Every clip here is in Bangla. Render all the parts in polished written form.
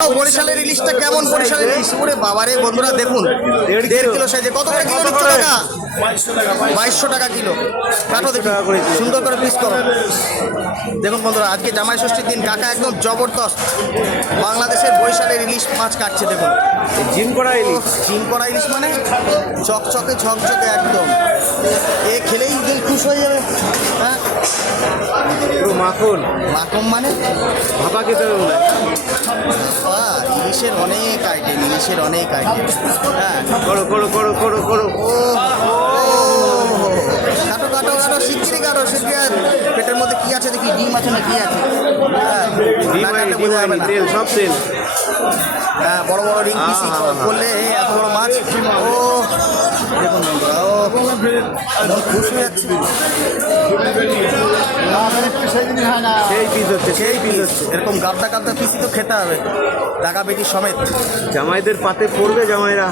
বরিশালের ইলিশটা কেমন? বরিশালের ইলিশ ওরে বাবারে বন্ধুরা দেখুন 1.5 কিলো সাইজে কত করে কিলো নিচ্ছ টাকা? 2200 টাকা কিলো। কাটো দেখি সুন্দর করে পিস করো। দেখুন বন্ধুরা আজকে জামাই ষষ্ঠীর দিন কাকা একদম জবরদস্ত বাংলাদেশের বরিশালের ইলিশ মাছ কাটছে। দেখুন জিম করা ইলিশ। জিম করা ইলিশ মানে চকচকে ঝকঝকে একদম, এ খেলেই দিল খুশ হয়ে যাবে। হ্যাঁ পুরো মাখন মাখন মানে ভাপা খেতে হবে মনে হয়। ইলিশের অনেক আইটেম, ইলিশের অনেক আইটেম। হ্যাঁ করো করো করো করো করো ও কাটো কাটো কাটো শিগগিরি কাটো শিগগিরি। পেটের মধ্যে কি আছে দেখি, ডিম আছে না কি আছে? হ্যাঁ না কাটলে বোঝা যাবে না। তেল সব তেল। হ্যাঁ বড় বড় রিং পিস করলে এত বড় মাছ। ও দেখুন বন্ধুরা ও একদম খুশ হয়ে যাচ্ছে। সেই পিস হচ্ছে সেই পিস হচ্ছে। এরকম গাবদা গাবদা পিসই তো খেতে হবে, টাকা বেটি সমেত। জামাইদের পাতে পড়বে, জামাইরা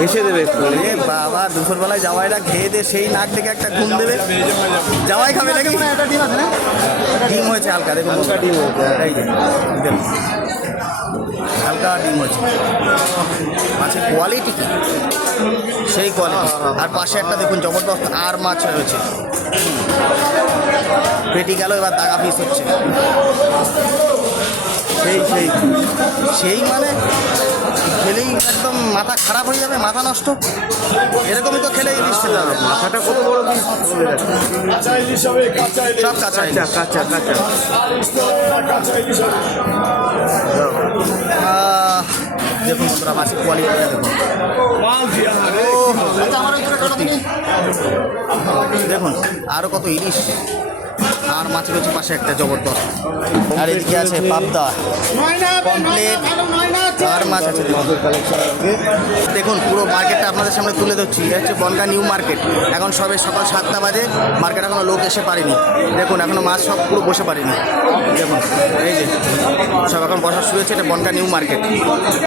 হেসে দেবে একটু। এ বাবা দুপুরবেলায় জামাইরা খেয়ে দিয়ে সেই নাক থেকে একটা ঘুম দেবে। জামাই খাবে নাকি? ডিম হয়েছে হালকা, দেখুন হালকা ডিম হয়েছে। এই যে দেখুন হালকা ডিম হয়েছে। মাছের কোয়ালিটি কি সেই কোয়ালিটি। আর পাশে একটা দেখুন জবরদস্ত আর মাছ রয়েছে। পেটি গেল, এবার দাগা পিস হচ্ছে। সেই সেই সেই মানে খেলেই একদম মাথা খারাপ হয়ে যাবে, মাথা নষ্ট। এরকমই তো খেলে ইলিশ খেতে হবে। মাথাটা কত বড় পিস সব কাঁচা ইলিশ। কাঁচা কাঁচা। দেখুন বন্ধুরা মাছের কোয়ালিটিটা দেখুন। দেখুন আরও কত ইলিশ আর মাছ রয়েছে পাশে একটা জবরদস্ত। আর এদিকে আছে পাবদা কমপ্লিট আর মাছ আছে। দেখুন পুরো মার্কেটটা আপনাদের সামনে তুলে ধরছি। এটা হচ্ছে বনগাঁ নিউ মার্কেট। এখন সবে সকাল 7টা বাজে, মার্কেট এখনো লোক এসে পারেনি। দেখুন এখনো মাছ সব পুরো বসে পারেনি। দেখুন এই যে সব এখন বসা শুরু হয়েছে। এটা বনগাঁ নিউ মার্কেট।